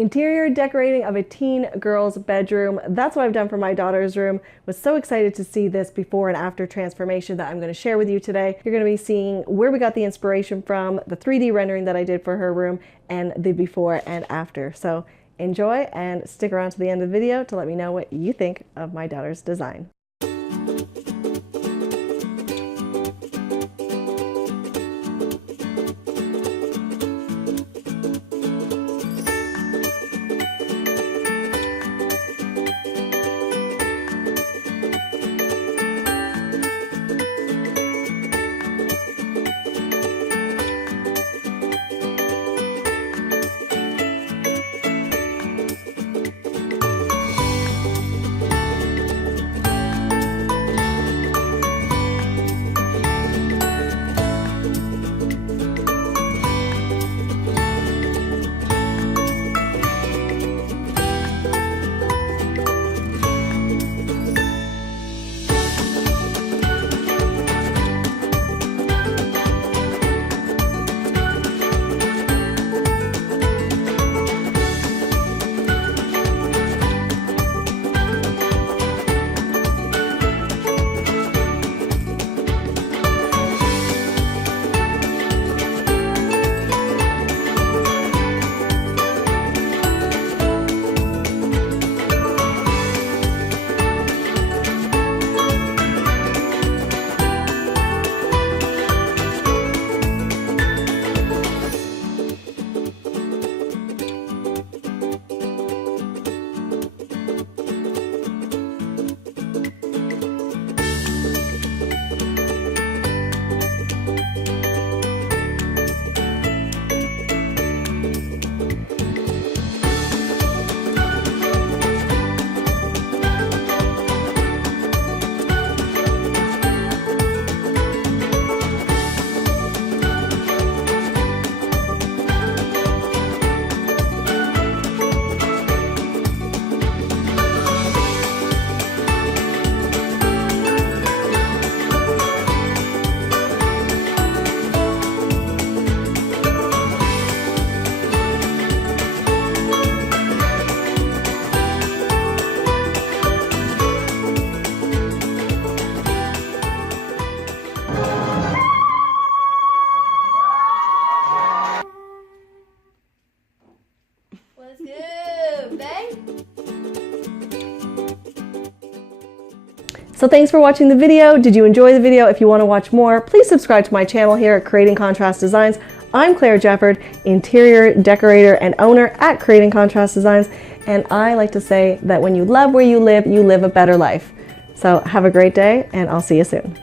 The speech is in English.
Interior decorating of a teen girl's bedroom. That's what I've done for my daughter's room. Was so excited to see this before and after transformation that I'm going to share with you today. You're going to be seeing where we got the inspiration from, the 3D rendering that I did for her room, and the before and after. So enjoy and stick around to the end of the video to let me know what you think of my daughter's design. What's good, babe? So thanks for watching the video. Did you enjoy the video? If you want to watch more, please subscribe to my channel here at Creating Contrast Designs. I'm Claire Jefford, interior decorator and owner at Creating Contrast Designs. And I like to say that when you love where you live a better life. So have a great day, and I'll see you soon.